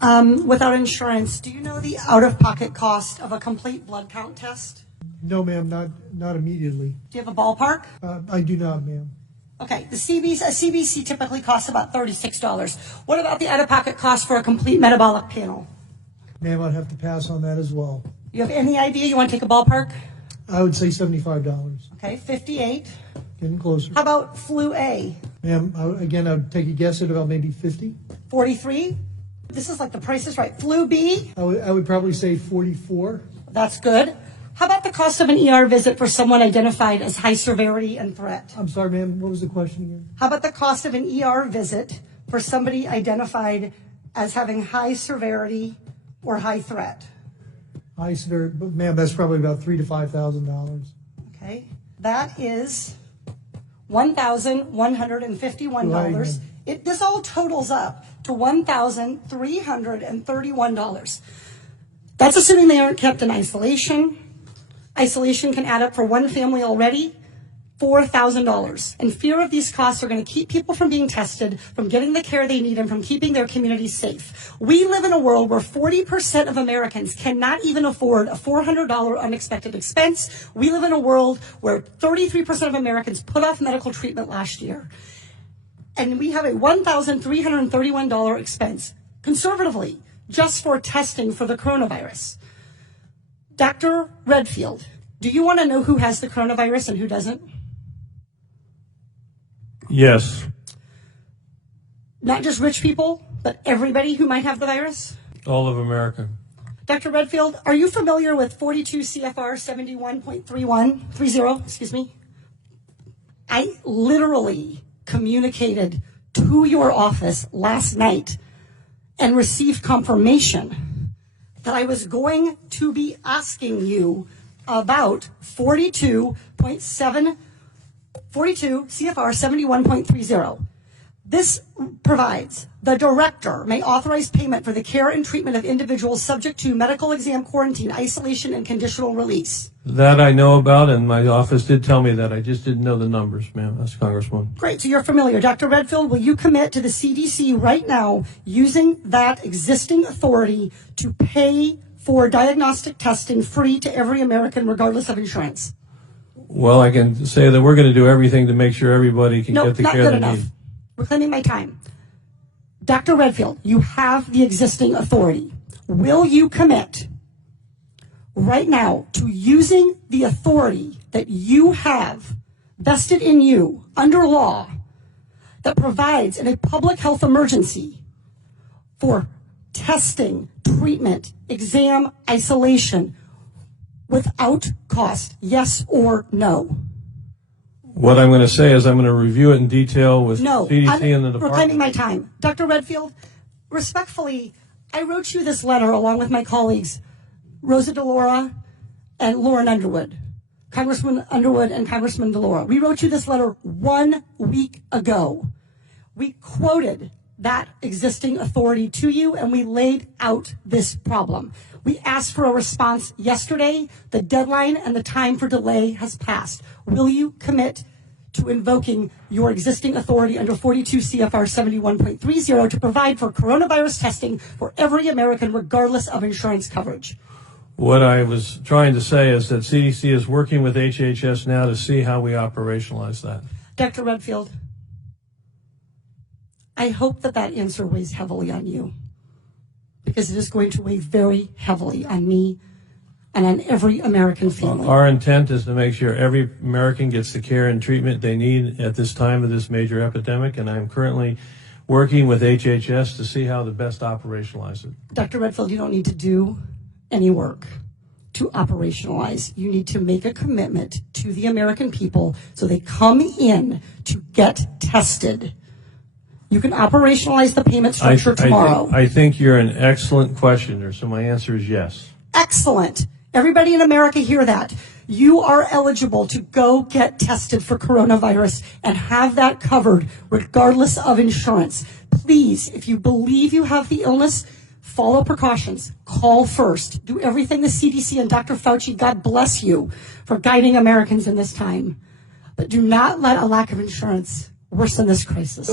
without insurance, do you know the out-of-pocket cost of a complete blood count test? No, ma'am, not immediately. Do you have a ballpark? I do not, ma'am. Okay, a CBC typically costs about $36. What about the out-of-pocket cost for a complete metabolic panel? Ma'am, I'd have to pass on that as well. You have any idea? You want to take a ballpark? I would say $75. Okay, 58. Getting closer. How about flu A? Ma'am, I would take a guess at about maybe 50. 43. This is like the Price is Right. Flu B? I would probably say 44. That's good. How about the cost of an ER visit for someone identified as high severity and threat? I'm sorry, ma'am, what was the question again? How about the cost of an ER visit for somebody identified as having high severity or high threat? High severity, but ma'am, that's probably about $3,000 to $5,000. Okay, that is $1,151. This all totals up to $1,331. That's assuming they aren't kept in isolation. Isolation can add up for one family already, $4,000. And fear of these costs are going to keep people from being tested, from getting the care they need, and from keeping their communities safe. We live in a world where 40% of Americans cannot even afford a $400 unexpected expense. We live in a world where 33% of Americans put off medical treatment last year. And we have a $1,331 expense, conservatively, just for testing for the coronavirus. Dr. Redfield, do you want to know who has the coronavirus and who doesn't? Yes. Not just rich people, but everybody who might have the virus? All of America. Dr. Redfield, are you familiar with 42 CFR 71.30, excuse me? I literally communicated to your office last night and received confirmation that I was going to be asking you about 42 CFR 71.30. This provides the director may authorize payment for the care and treatment of individuals subject to medical exam, quarantine, isolation, and conditional release. That I know about, and my office did tell me that. I just didn't know the numbers, ma'am. That's Congresswoman. Great, so you're familiar. Dr. Redfield, will you commit to the CDC right now using that existing authority to pay for diagnostic testing free to every American regardless of insurance? Well, I can say that we're going to do everything to make sure everybody can get the care they need. Reclaiming my time. Dr. Redfield, you have the existing authority. Will you commit right now to using the authority that you have vested in you under law that provides in a public health emergency for testing, treatment, exam, isolation without cost? Yes or no? What I'm going to say is I'm going to review it in detail with CDC and the department. Reclaiming my time. Dr. Redfield, respectfully, I wrote you this letter along with my colleagues, Rosa DeLaura and Lauren Underwood, Congressman Underwood and Congressman DeLaura. We wrote you this letter 1 week ago. We quoted that existing authority to you, and we laid out this problem. We asked for a response yesterday. The deadline and the time for delay has passed. Will you commit to invoking your existing authority under 42 CFR 71.30 to provide for coronavirus testing for every American regardless of insurance coverage? What I was trying to say is that CDC is working with HHS now to see how we operationalize that. Dr. Redfield, I hope that answer weighs heavily on you, because it is going to weigh very heavily on me and on every American family. Our intent is to make sure every American gets the care and treatment they need at this time of this major epidemic, and I'm currently working with HHS to see how to best operationalize it. Dr. Redfield, you don't need to do any work to operationalize. You need to make a commitment to the American people so they come in to get tested. You can operationalize the payment structure tomorrow. I think you're an excellent questioner, so my answer is yes. Excellent. Everybody in America hear that. You are eligible to go get tested for coronavirus and have that covered regardless of insurance. Please, if you believe you have the illness, follow precautions. Call first. Do everything the CDC and Dr. Fauci, God bless you, for guiding Americans in this time. But do not let a lack of insurance worsen this crisis.